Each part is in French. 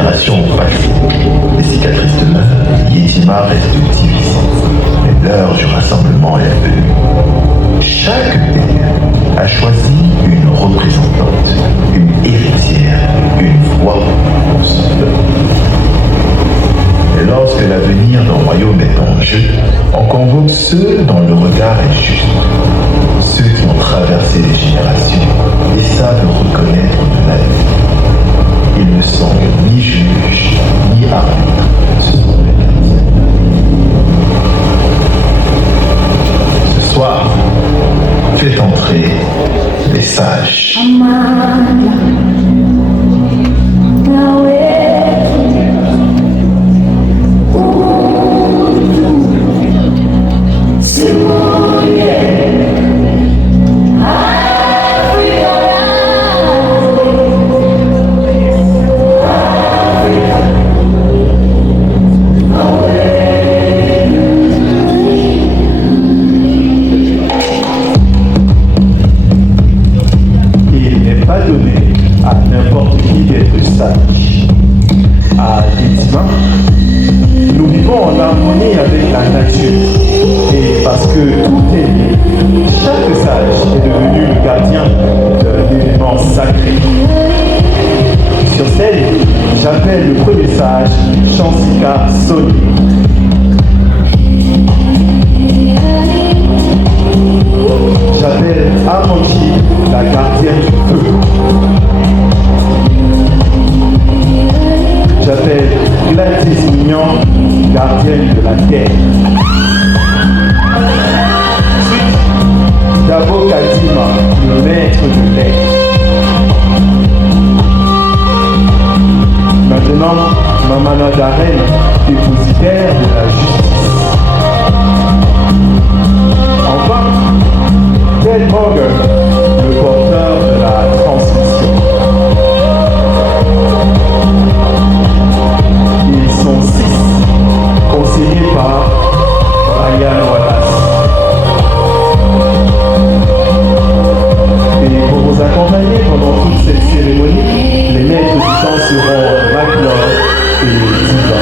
générations ont passé. Les cicatrices demeurent, Yetima reste divisant. Mais l'heure du rassemblement est venue. Chaque pays a choisi une représentante, une héritière, une voix pour son peuple. Et lorsque l'avenir d'un royaume est en jeu, on convoque ceux dont le regard est juste, ceux qui ont traversé les générations et savent reconnaître de la vie. Ils ne sont ni juges, ni arbitres, ce sont les gardiens. Ce soir, faites entrer les sages. Nous vivons en harmonie avec la nature. Et parce que tout est lié, chaque sage est devenu le gardien d'un élément sacré. Sur scène, j'appelle le premier sage Chansika Soni. J'appelle Amanchi, la gardienne du feu. J'appelle Gladys Mignon, gardienne de la terre. Ensuite, Dabo Kadima, le maître de l'air. Maintenant, Mamana Darren, dépositaire de la justice. Enfin, Ted Morgan, le porteur de la transmission. Ils sont 6, conseillés par Ryan Wallace. Et pour vous accompagner pendant toute cette cérémonie, les maîtres du chant seront McLeod et Diva.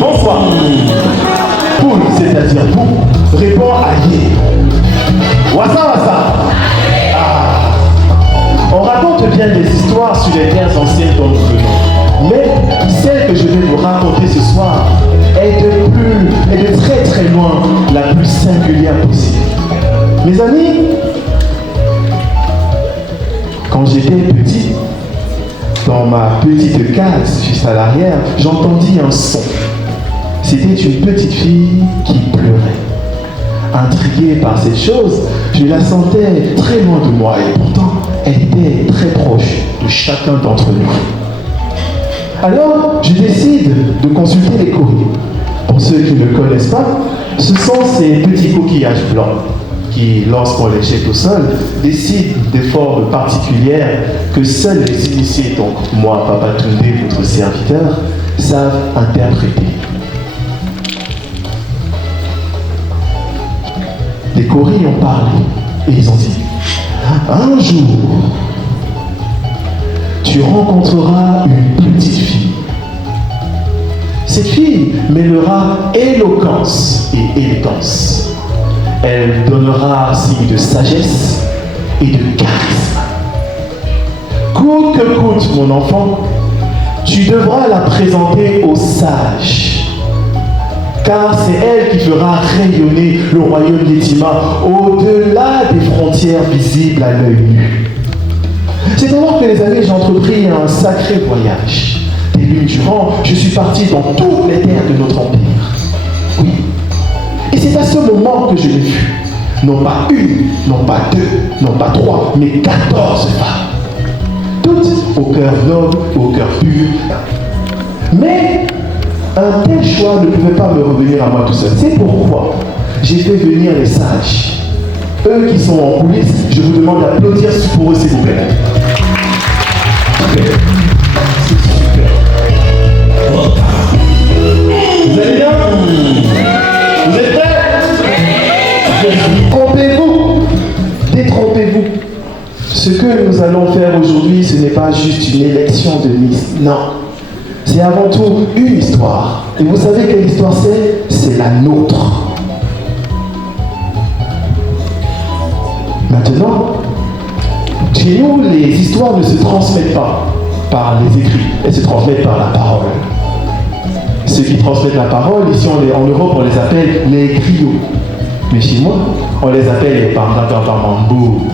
Bonsoir. Poul, c'est-à-dire vous, répond à Yé. Wassa Wassa. On raconte bien des histoires sur les terres anciennes dont nous venons. Mais celle que je vais vous raconter ce soir est de très très loin la plus singulière possible. Mes amis, quand j'étais petit, dans ma petite case juste à l'arrière, j'entendis un son. C'était une petite fille qui pleurait. Intrigué par cette chose, je la sentais très loin de moi et pourtant elle était très proche de chacun d'entre nous. Alors, je décide de consulter les courriers. Pour ceux qui ne connaissent pas, ce sont ces petits coquillages blancs qui, lorsqu'on les jette au sol, décident des formes particulières que seuls les initiés, donc moi, Papa Toundé, votre serviteur, savent interpréter. Les courriers ont parlé et ils ont dit « Un jour, tu rencontreras une petite fille. Cette fille mêlera éloquence et élégance. Elle donnera signe de sagesse et de charisme. Coûte que coûte, mon enfant, tu devras la présenter aux sages. Car c'est elle qui fera rayonner le royaume d'Yetima au-delà des frontières visibles à l'œil nu. » C'est alors que les années, j'ai entrepris un sacré voyage. Des lunes durant, je suis parti dans toutes les terres de notre empire. Oui. Et c'est à ce moment que je l'ai vue. Non pas une, non pas deux, non pas trois, mais 14 femmes. Toutes au cœur noble, au cœur pur. Mais un tel choix ne pouvait pas me revenir à moi tout seul. C'est pourquoi j'ai fait venir les sages. Eux qui sont en coulisses, je vous demande d'applaudir pour eux, s'il vous plaît. Super. C'est super. Vous allez bien? pas juste une élection de Miss. Non. C'est avant tout une histoire. Et vous savez quelle histoire c'est? C'est la nôtre. Maintenant, chez nous, les histoires ne se transmettent pas par les écrits. Elles se transmettent par la parole. Ceux qui transmettent la parole, ici en Europe, on les appelle les griots. Mais chez moi, on les appelle les Pambambambambou.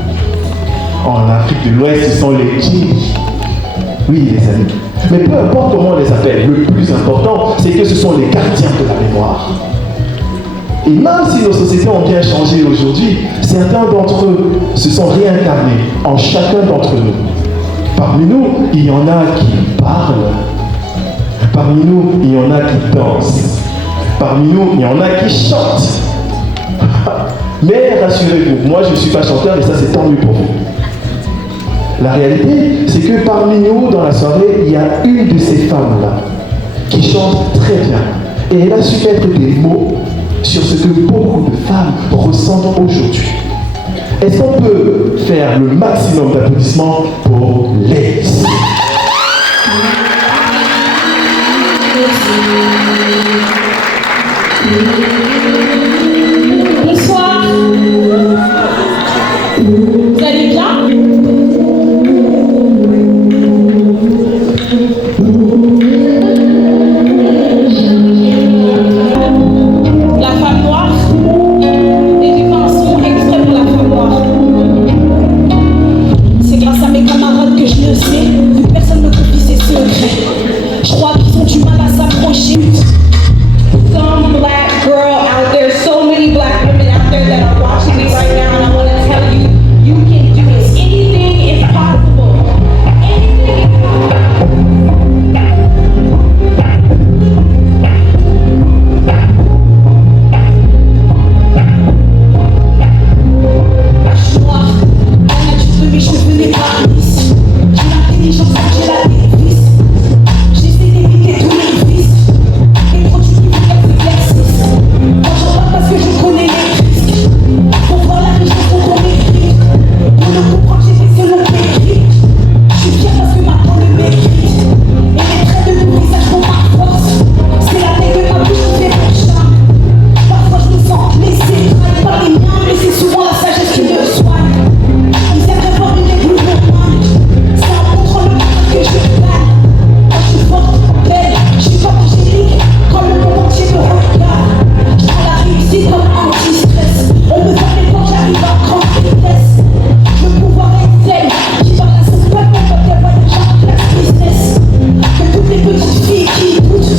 En Afrique de l'Ouest, ce sont les Kings. Oui, les amis. Mais peu importe comment on les appelle, le plus important, c'est que ce sont les gardiens de la mémoire. Et même si nos sociétés ont bien changé aujourd'hui, certains d'entre eux se sont réincarnés en chacun d'entre nous. Parmi nous, il y en a qui parlent. Parmi nous, il y en a qui dansent. Parmi nous, il y en a qui chantent. Mais rassurez-vous, moi je ne suis pas chanteur et ça c'est tant mieux pour vous. La réalité, c'est que parmi nous, dans la soirée, il y a une de ces femmes-là qui chante très bien. Et elle a su mettre des mots sur ce que beaucoup de femmes ressentent aujourd'hui. Est-ce qu'on peut faire le maximum d'applaudissements pour Lace? Bonsoir. Vous allez bien? La femme noire. Et j'ai fait un son extrait pour la femme noire. C'est grâce à mes camarades que je le sais. Que personne ne confie ses secrets. Je crois qu'ils ont du mal à s'approcher. Some black girl out there, so many black women out there that are watching me right now, and I want to tell you, you can do it. Anything is possible. Anything is possible. Je suis noire, la nature de mes cheveux n'est pas lisse. J'ai l'intelligence, j'ai la délice. J'essaie d'éviter tous les vices. Les produits qui vous exercice. Moi j'en parle parce que je connais les risques. Pour voir la richesse dont on écrit. Pour le comprendre, j'ai fait selon l'écrit. Je suis fière parce que maintenant le mérite. Et les traits de mon visage font ma force. C'est la taille de ma bouche qui fait mon charme. Parfois je me sens blessée, trahi par les miens, mais c'est souvent la sagesse qui me soigne. Ils aimeraient voir une éboule de moi. C'est en montrant le monde que je gagne. Moi je suis forte, belle, je suis pas angélique. Quand le monde entier me regarde, je prends la réussite comme anti-stress. On me voit les portes, j'arrive à grande vitesse. Le pouvoir est tel, qui par la sauce pas quand elle voyage en classe business. Que toutes les petites filles qui doutent se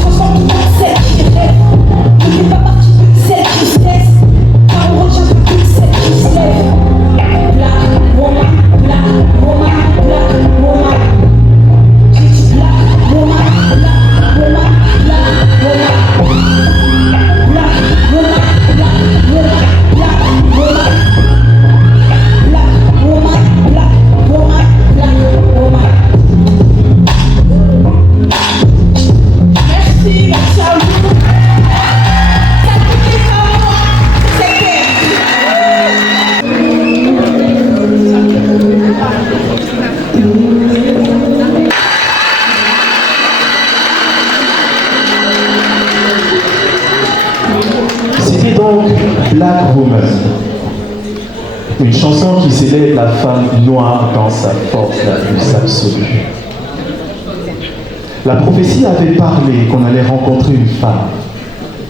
transforment en celles qui rêvent. Ne fais pas partie de celles qui se laissent, car on retient que toutes celles qui se lèvent. Black woman, black woman, black woman. J'ai dit black woman, black woman, black woman. Black woman, black woman, black woman. Black woman, black woman, black woman. Merci, merci à vous. Ça coûtait pas moi, c'est perdu. C'était donc Black Woman, une chanson qui célèbre la femme noire dans sa force la plus absolue. La prophétie avait parlé qu'on allait rencontrer une femme,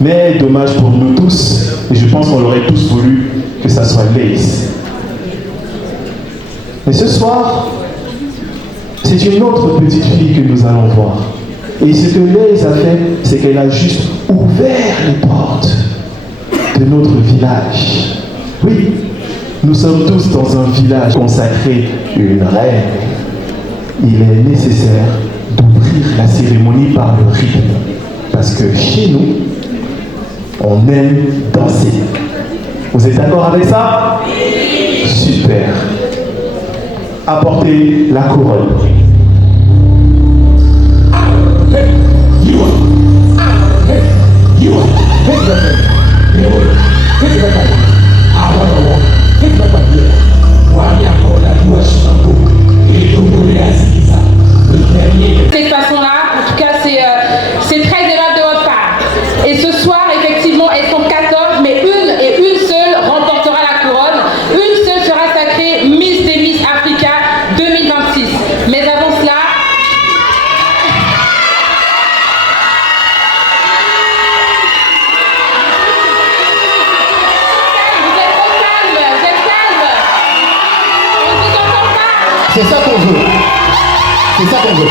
mais dommage pour nous tous, et je pense qu'on aurait tous voulu que ça soit Lace. Mais ce soir, c'est une autre petite fille que nous allons voir. Et ce que Lace a fait, c'est qu'elle a juste ouvert les portes de notre village. Oui, nous sommes tous dans un village consacré une reine. Il est nécessaire d'ouvrir la cérémonie par le rythme. Parce que chez nous, on aime danser. Vous êtes d'accord avec ça? Super. Apportez la couronne. Why C'est ça qu'on veut. C'est ça qu'on veut.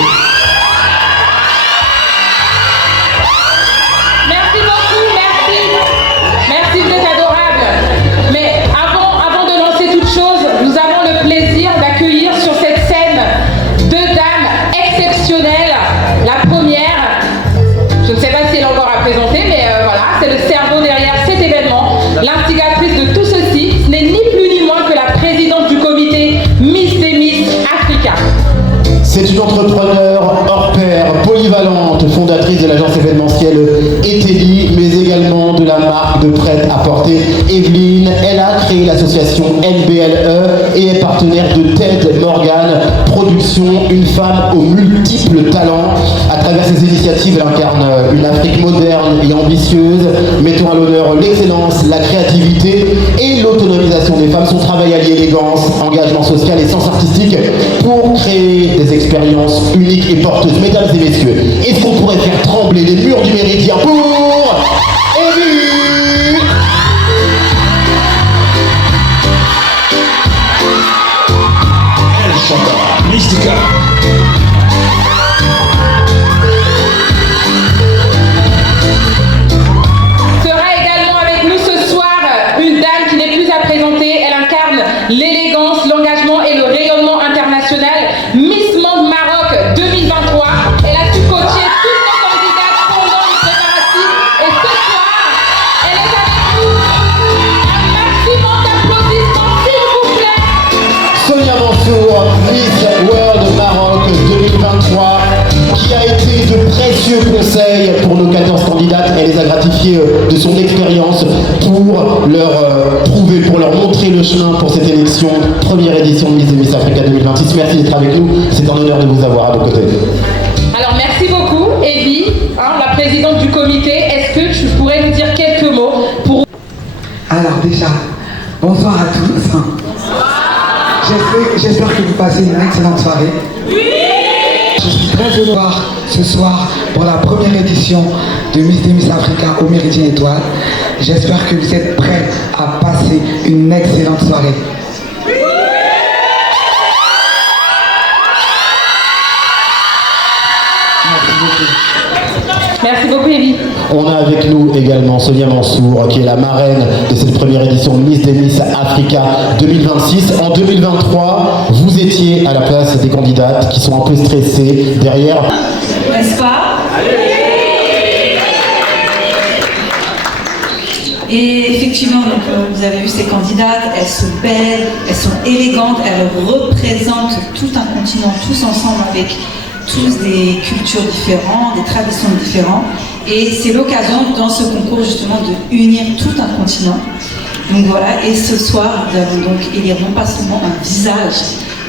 Merci beaucoup, merci. Merci, vous êtes adorable. Mais avant de lancer toute chose, nous avons le plaisir d'accueillir sur cette scène deux dames exceptionnelles. La première, je ne sais pas si elle est encore à présenter, mais voilà, c'est le cerveau derrière cet événement. L'instigatrice de tout ceci, ce n'est ni plus ni moins que la présidente du comité Miss des Miss Africa. C'est une entrepreneure hors pair, polyvalente, fondatrice de l'agence événementielle Eteli, mais également de la marque de prêt-à-porter Evelyne. Elle a créé l'association LBLE et est partenaire de Ted Morgan Productions, une femme aux multiples talents. À travers ses initiatives, elle incarne une Afrique moderne et ambitieuse, mettant à l'honneur l'excellence, la créativité et l'autonomisation des femmes. Son travail allie élégance, engagement social et sens artistique pour créer des expériences uniques et porteuses. Mesdames et messieurs, est-ce qu'on pourrait faire trembler les murs du Méridien pour Evelyne? Elle chantera Mystica. Sera également avec nous ce soir une dame qui n'est plus à présenter. Elle incarne l'élégance, l'engagement et le rayonnement international. Miss Monde Maroc 2023. Elle a su coacher toutes nos candidates pendant les préparatifs. Et ce soir, elle est avec nous. Un maximum d'applaudissements, s'il vous plaît. Sonia Mansour, Miss World Maroc 2023, qui a été de précieux conseils pour nos 14 candidates. Elle les a gratifiées de son expérience pour leur prouver, pour leur montrer le chemin pour cette élection, première édition de Miss et Miss Africa 2026. Merci d'être avec nous, c'est un honneur de vous avoir à vos côtés. Alors merci beaucoup, Evie, la présidente du comité. Est-ce que tu pourrais nous dire quelques mots pour... Alors déjà, bonsoir à tous. J'espère que vous passez une excellente soirée. Je suis très heureux ce soir pour la première édition de Miss des Miss Africa au Méridien Étoile. J'espère que vous êtes prêts à passer une excellente soirée. Merci beaucoup, Evie. On a avec nous également Sonia Mansour, qui est la marraine de cette première édition Miss des Miss Africa 2026. En 2023, vous étiez à la place des candidates qui sont un peu stressées derrière. N'est-ce pas? Et effectivement, donc, vous avez vu ces candidates, elles sont belles, elles sont élégantes, elles représentent tout un continent, tous ensemble avec tous des cultures différentes, des traditions différentes. Et c'est l'occasion dans ce concours justement de unir tout un continent. Donc voilà, et ce soir, nous allons donc élire non pas seulement un visage,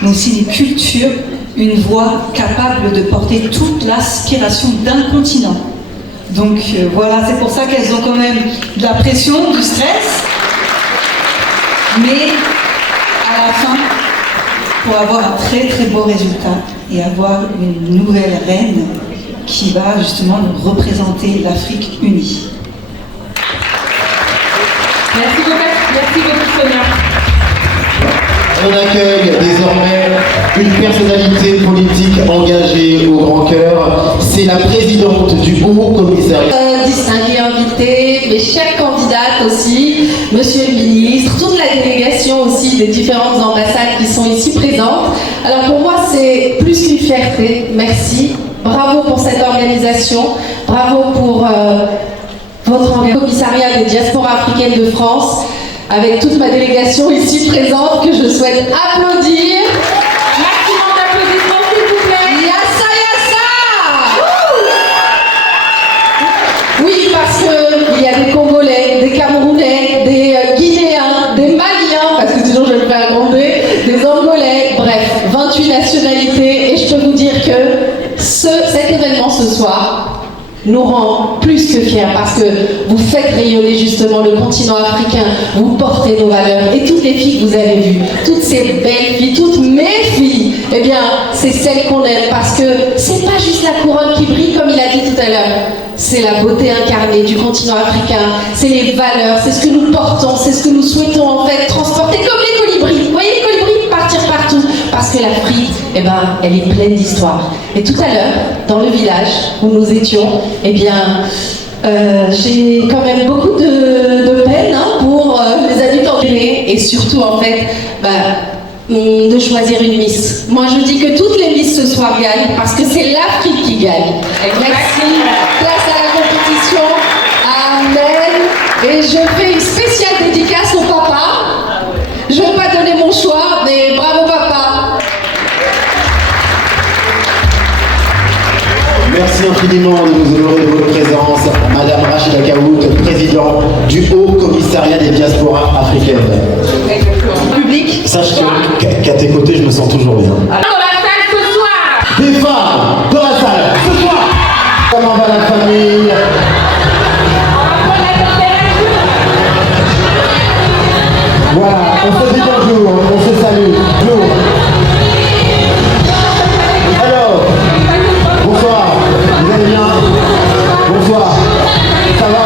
mais aussi des cultures, une voix capable de porter toute l'aspiration d'un continent. Donc voilà, c'est pour ça qu'elles ont quand même de la pression, du stress. Mais à la fin, pour avoir un très très beau résultat et avoir une nouvelle reine qui va justement nous représenter l'Afrique unie. Merci beaucoup, Sonia. On accueille désormais une personnalité politique engagée au grand cœur. C'est la présidente du Haut Commissariat. Distingués invités, mes chers candidates aussi, monsieur le ministre, toute la délégation aussi des différentes ambassades qui sont ici présentes. Alors pour moi, c'est plus qu'une fierté. Merci. Bravo pour cette organisation. Bravo pour votre commissariat des diasporas africaines de France, avec toute ma délégation ici présente que je souhaite applaudir. Maximum d'applaudissements, s'il vous plaît. Yassa, yassa! Oui, parce qu'il y a des Congolais, des Camerounais, des Guinéens, des Maliens, parce que sinon je vais me faire gronder, des Angolais, bref, 28 nationalités. Et je peux vous dire que cet événement ce soir nous rend plus que fiers parce que vous faites rayonner justement le continent africain, vous portez nos valeurs et toutes les filles que vous avez vues, toutes ces belles filles, toutes mes filles, eh bien c'est celles qu'on aime parce que c'est pas juste la couronne qui brille comme il a dit tout à l'heure, c'est la beauté incarnée du continent africain, c'est les valeurs, c'est ce que nous portons, c'est ce que nous souhaitons en fait transporter comme les colibris. Vous voyez les colibris partir partout parce que l'Afrique, eh ben, elle est pleine d'histoire. Et tout à l'heure, dans le village où nous étions, eh bien, j'ai quand même beaucoup de peine pour les habitants et surtout, en fait, de choisir une Miss. Moi, je dis que toutes les Miss ce soir gagnent parce que c'est l'Afrique qui gagne. Merci. Place à la compétition. Amen. Et je fais une spéciale dédicace au papa. Je ne vais pas donner mon choix, mais bravo papa. Merci infiniment de nous honorer de votre présence, Madame Rachida Kaout, présidente du Haut Commissariat des diasporas africaines. Public. Sache qu'à tes côtés, je me sens toujours bien. Dans la salle ce soir. Des femmes dans la salle ce soir. Comment va la famille? Voilà, on se dit bonjour, on se salue. Bonjour. Alors, bonsoir, vous allez bien? Bonsoir, ça va?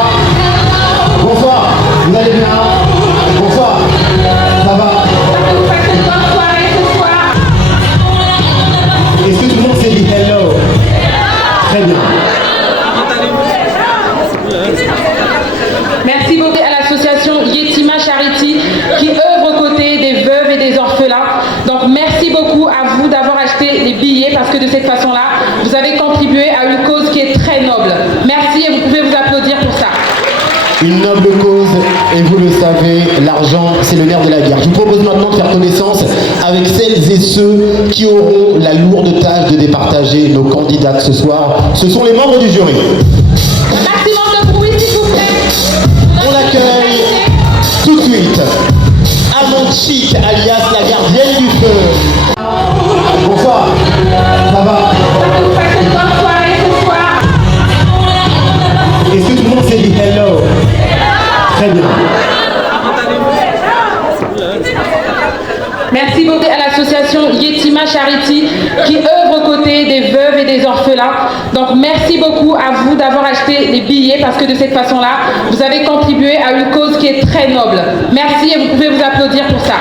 Bonsoir, vous allez bien? Bonsoir, ça va? Est-ce que tout le monde s'est dit hello? Très bien. Merci beaucoup à l'association Yetima Charity qui œuvre aux côtés des veuves et des orphelins. Donc merci beaucoup à vous d'avoir acheté les billets parce que de cette façon-là, vous avez contribué à une cause qui est très noble. Merci et vous pouvez vous applaudir pour ça. Une noble cause, et vous le savez, l'argent, c'est le nerf de la guerre. Je vous propose maintenant de faire connaissance avec celles et ceux qui auront la lourde tâche de départager nos candidates ce soir. Ce sont les membres du jury. Un maximum de bruit, s'il vous plaît. On accueille tout de suite Amon Chic, alias la gardienne du feu. Bonsoir, ça va? Vous passez une bonne soirée ce soir. Est-ce que tout le monde s'est dit hello? Très bien. Merci beaucoup à l'association Yetima Charity qui œuvre aux côtés des veuves et des orphelins. Donc merci beaucoup à vous d'avoir acheté les billets parce que de cette façon-là, vous avez contribué à une cause qui est très noble. Merci et vous pouvez vous applaudir pour ça.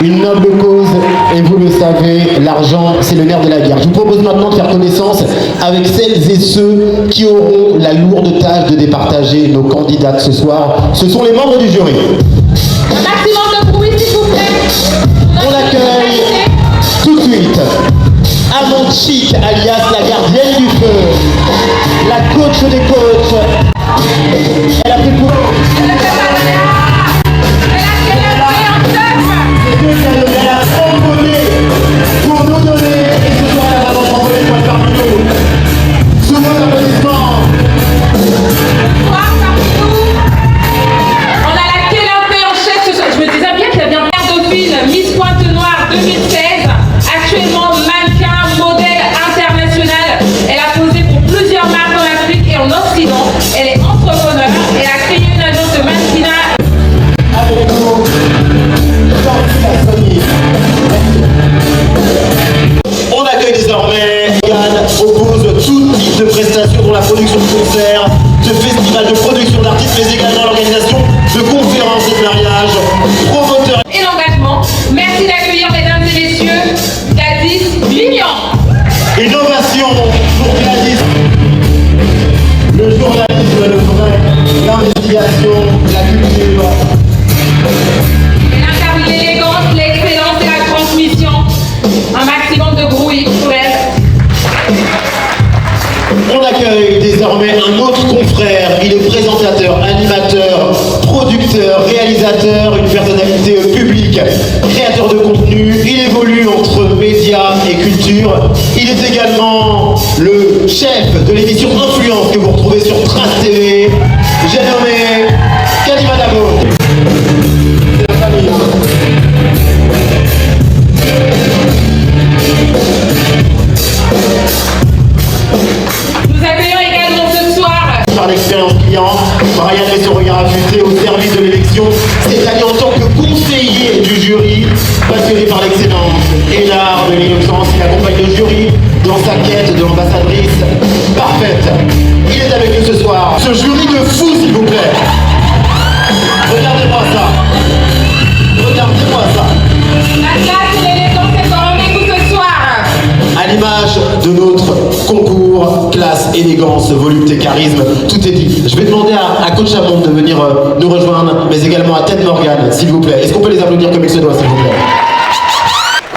Une noble cause, et vous le savez, l'argent, c'est le nerf de la guerre. Je vous propose maintenant de faire connaissance avec celles et ceux qui auront la lourde tâche de départager nos candidates ce soir. Ce sont les membres du jury. Un maximum de bruit, s'il vous plaît. On accueille tout de suite Amon Chic, alias la gardienne du feu, la coach des coachs. Elle a fait pour... Elle a trembolé pour nous donner, et ce soir elle va trembler pour être parmi nous. Sous vos applaudissements. On a la Kélimpé en chef ce soir. Je me disais bien qu'il y a bien Dauphine, Miss Pointe-Noire 2016, actuellement mannequin, modèle international. Elle a posé pour plusieurs marques en Afrique et en Occident. Elle est entrepreneur. Elle a créé une agence de mannequinat. Avec nous, on accueille désormais Yann propose tout type de prestations pour la production de concerts, de festivals, de production d'artistes, mais également l'organisation de conférences et de mariages, promoteur Et l'engagement. Merci d'accueillir, mesdames et messieurs, Gladys Vignan. innovation pour Gladys, le journalisme, le vrai, l'investigation, la culture. Elle incarne l'élégance, l'excellence et la transmission. Un maximum de bruit pour elle. On accueille désormais un autre confrère, il est présentateur, animateur, producteur, réalisateur, une personnalité publique, créateur de contenu, il évolue entre médias et culture. Il est également le chef de l'émission Influence que vous retrouvez sur Trace TV. J'ai nommé Kalima Dabo. C'est la famille. Nous accueillons également ce soir Par l'expérience client, Brian met son regard affûté au service de l'élection, cette année en tant que conseiller du jury, passionné par l'excellence et l'art de l'innocence, il accompagne le jury dans sa quête de l'ambassadrice parfaite. Il est avec nous ce soir, ce jury de fou s'il vous plaît. Regardez-moi ça. Regardez-moi ça. la classe et l'élégance est quand même élégance, volupté, charisme, tout est dit. Je vais demander à Coach Amond de venir nous rejoindre, mais également à Ted Morgan, s'il vous plaît. Est-ce qu'on peut les applaudir comme il se doit, s'il vous plaît?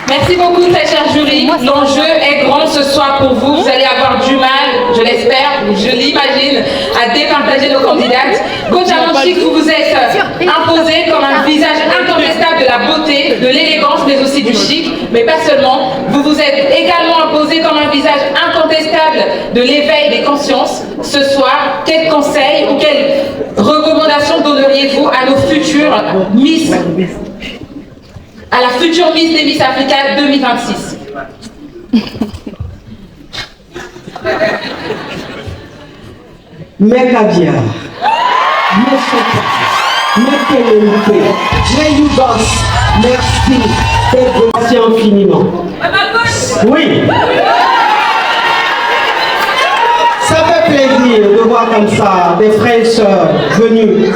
Merci beaucoup, très cher jury. L'enjeu est grand ce soir pour vous. Vous allez avoir du mal, je l'espère, je l'imagine, à départager nos candidates. Coach Amond Chic, vous vous êtes imposé comme un visage incontestable de la beauté, de l'élégance, mais aussi du chic. Mais pas seulement. Vous vous êtes également imposé comme un visage incontestable de l'éveil des consciences. Ce soir, quels conseils ou quelles recommandations donneriez-vous à nos futures Miss, à la future Miss des Miss Africa 2026? Mes caviar, mes chocolats, mes pénéloupés, mes yougos, merci d'être infiniment. Oui. Ça fait plaisir de voir comme ça des frères et sœurs venus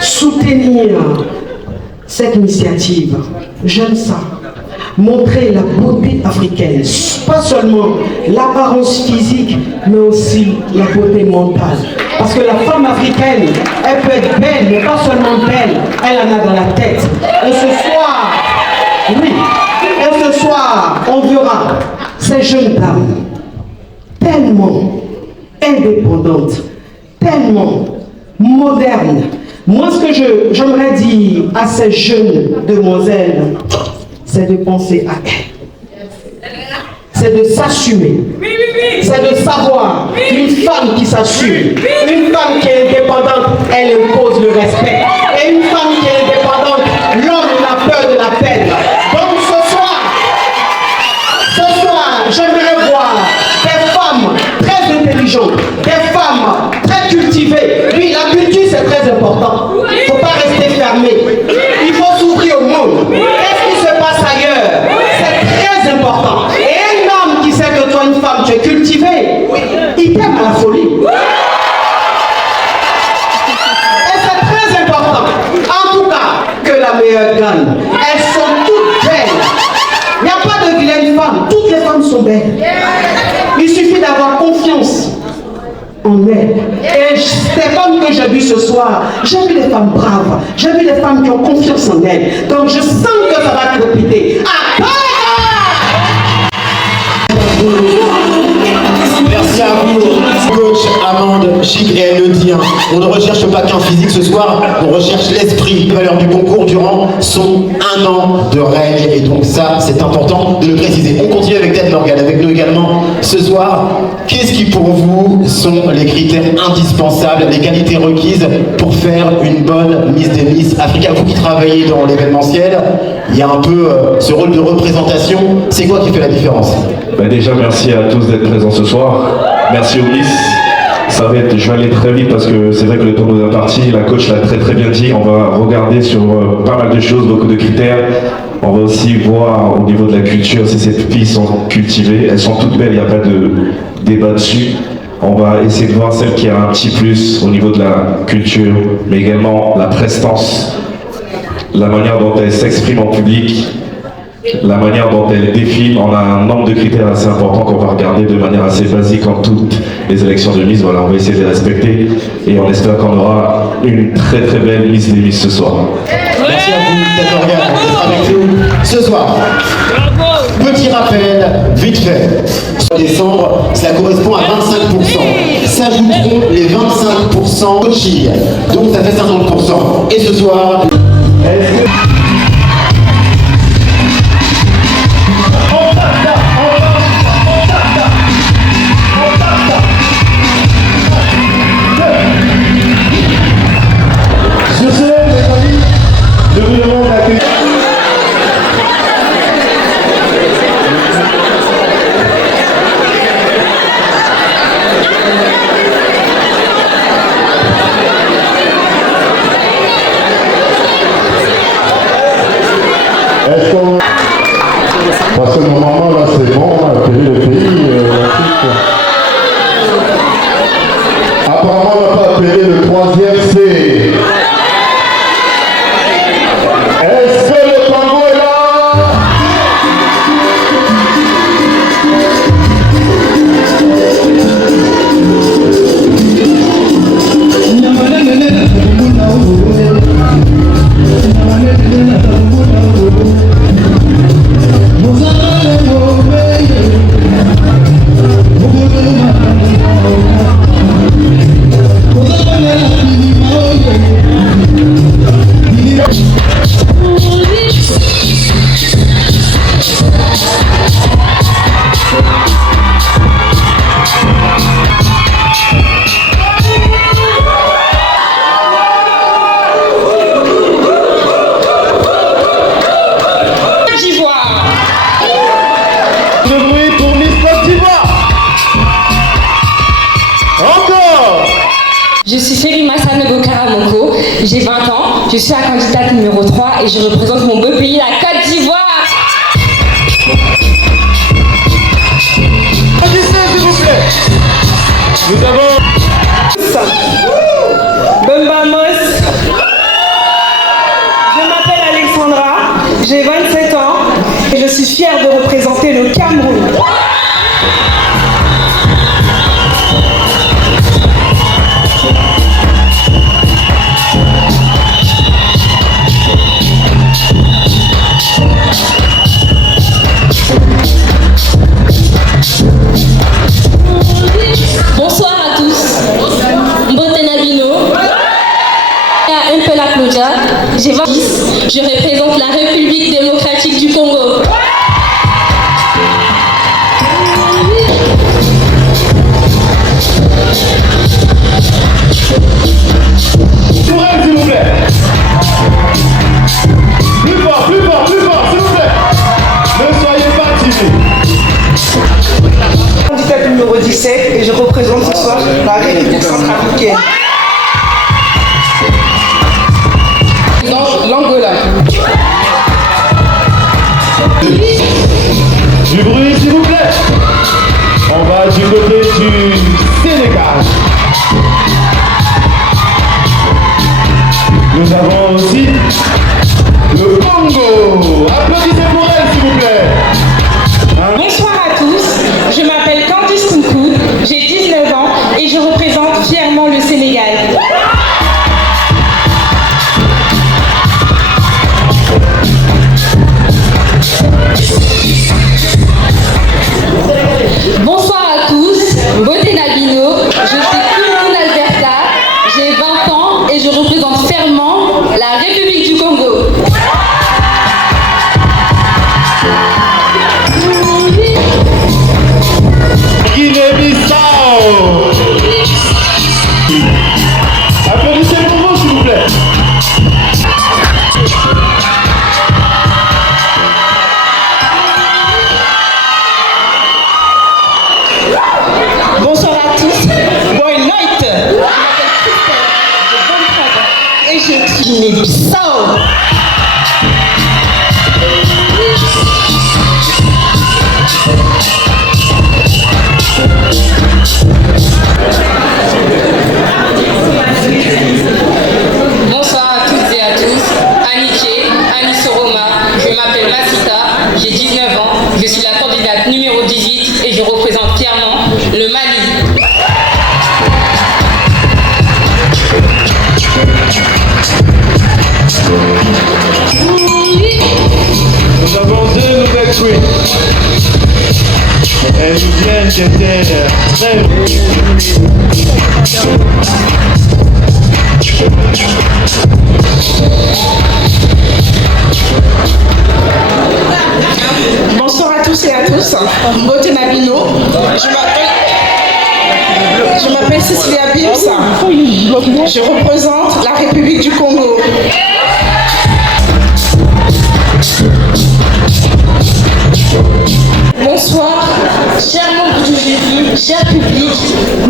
soutenir cette initiative. J'aime ça. Montrer la beauté africaine, pas seulement l'apparence physique, mais aussi la beauté mentale. Parce que la femme africaine, elle peut être belle, mais pas seulement belle, elle en a dans la tête. Et ce soir, oui, et ce soir, on verra ces jeunes dames tellement indépendantes, tellement modernes. Moi, ce que j'aimerais dire à ces jeunes demoiselles, c'est de penser à elles. C'est de s'assumer. C'est de savoir qu'une femme qui s'assume, une femme qui est indépendante, elle impose le respect. Et une femme qui est indépendante, l'homme n'a peur de la peine. Donc ce soir, j'aimerais voir des femmes très intelligentes, des femmes très cultivées. Oui, la culture c'est très important. Il ne faut pas rester fermé. Il faut s'ouvrir au monde. Qu'est-ce qui se passe ailleurs? C'est très important. Et un homme qui sait que toi, une femme, tu es cultivée, il t'aime à la folie. Et c'est très important. En tout cas, que la meilleure gagne. Elles sont toutes belles. Il n'y a pas de vilaine femme. Toutes les femmes sont belles. Il suffit d'avoir confiance en elles. Et ces femmes que j'ai vues ce soir, j'ai vu des femmes braves, j'ai vu des femmes qui ont confiance en elles. Donc je sens que ça va crépiter. Merci à vous, Coach Amond Chic, et elle le dit, hein, on ne recherche pas qu'un physique ce soir, on recherche l'esprit. Les valeurs du concours durant son 1 an de règne, et donc ça, c'est important de le préciser. On continue avec Ted Morgan, avec nous également ce soir. Qu'est-ce qui pour vous sont les critères indispensables, les qualités requises pour faire une bonne Miss des Miss Africa? Vous qui travaillez dans l'événementiel, il y a un peu ce rôle de représentation. C'est quoi qui fait la différence? Déjà, merci à tous d'être présents ce soir. Merci aux Miss. Je vais aller très vite parce que c'est vrai que le temps nous est imparti. La coach l'a très bien dit. On va regarder sur pas mal de choses, beaucoup de critères. On va aussi voir au niveau de la culture si ces filles sont cultivées. Elles sont toutes belles, il n'y a pas de débat dessus. On va essayer de voir celle qui a un petit plus au niveau de la culture, mais également la prestance, la manière dont elle s'exprime en public, la manière dont elle défile. On a un nombre de critères assez importants qu'on va regarder de manière assez basique en toutes les élections de Miss. Voilà, on va essayer de les respecter et on espère qu'on aura une très belle Miss des Miss ce soir. Merci à vous, Ted Morgan, d'être avec nous ce soir. Petit rappel, vite fait. En décembre, cela correspond à 25%. S'ajouteront les 25% coaching. Donc ça fait 50%. Et ce soir, est-ce que... Sur ce, mes amis, je vous demande d'accueillir. Je suis Ferima Sanogo Karamoko, j'ai 20 ans, je suis la candidate numéro 3 et je représente mon beau pays, la Côte d'Ivoire. S'il vous plaît. Nous avons Bumba Mos. Je m'appelle Alexandra, j'ai 27 ans et je suis fière de représenter le Cameroun. Bonsoir à tous. Mbote Nabino. Un peu la Claudia. J'ai 26. Je représente la République démocratique du Congo. pour elle, s'il vous plaît. Plus fort, s'il vous plaît. Ne soyez pas timide. Candidate numéro 17 et je représente ce soir la République centrafricaine. L'Angola. Du bruit, s'il vous plaît. On va du côté du Sénégal. Nous avons aussi le Congo. Applaudissez pour elle, s'il vous plaît. Bonsoir à tous. Je m'appelle Candice Kounkou. J'ai 19 ans et je représente fièrement le Sénégal. Bonsoir à tous, Mbote Nabino, je suis Kounkoun Alberta, j'ai 20 ans et je représente fièrement la République du Congo. Guinée-Bissau. Applaudissez pour vous, s'il vous plaît. Bonsoir à tous. Boy Light. Et je suis Guinée-Bissau. Bonsoir à toutes et à tous, Aniké, Annie Soroma, je m'appelle Masita, j'ai 19 ans, je suis la candidate numéro 18 et je représente fièrement le Mali. Nous avons deux nouvelles queens. Elles nous viennent d'été très Bonsoir à tous et à tous. Mbote Nabino. Je m'appelle Cecilia Bims. Je représente la République du Congo. Bonsoir, chers membres du jury, cher public,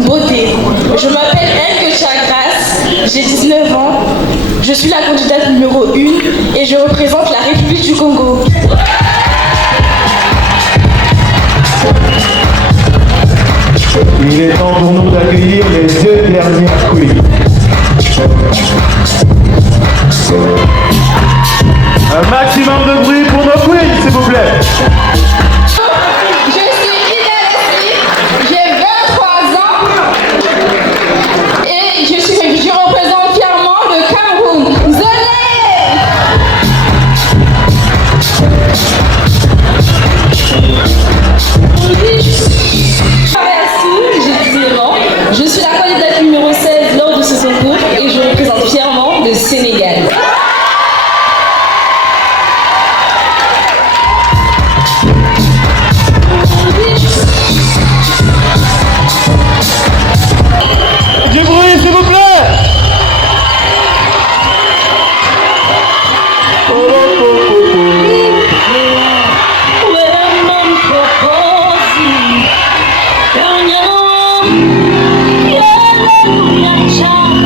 beauté. Je m'appelle Elke Chagras, j'ai 19 ans, je suis la candidate numéro 1 et je représente la République du Congo. Il est temps pour nous d'accueillir les deux dernières queens. Un maximum de bruit pour nos queens, s'il vous plaît. Je suis Idalessi, j'ai 23 ans et je représente fièrement le Cameroun. Zolé! J'ai 19 ans, je suis la candidate numéro 16 lors de ce concours et je représente fièrement le Sénégal. Du bruit, s'il vous plaît. Yeah.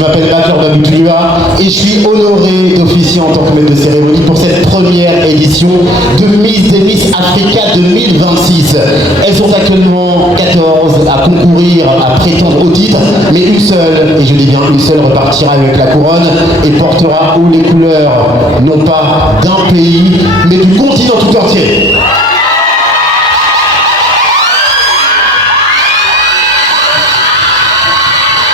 Je m'appelle Bakar Baboutoua et je suis honoré d'officier en tant que maître de cérémonie pour cette première édition de Miss Africa 2026. Elles sont actuellement 14 à concourir, à prétendre au titre, mais une seule, et je dis bien une seule, repartira avec la couronne et portera haut les couleurs, non pas d'un pays, mais du continent tout entier.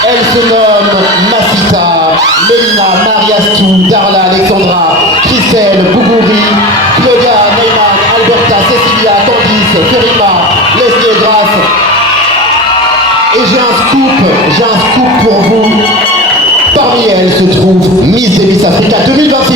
Elle se nomme Masita, Mélina, Mariastou, Darla, Alexandra, Christelle, Bougouri, Claudia, Neyman, Alberta, Cecilia, Candice, Ferima, Leslie et Grace. Et j'ai un scoop pour vous. Parmi elles se trouve Miss Africa 2026.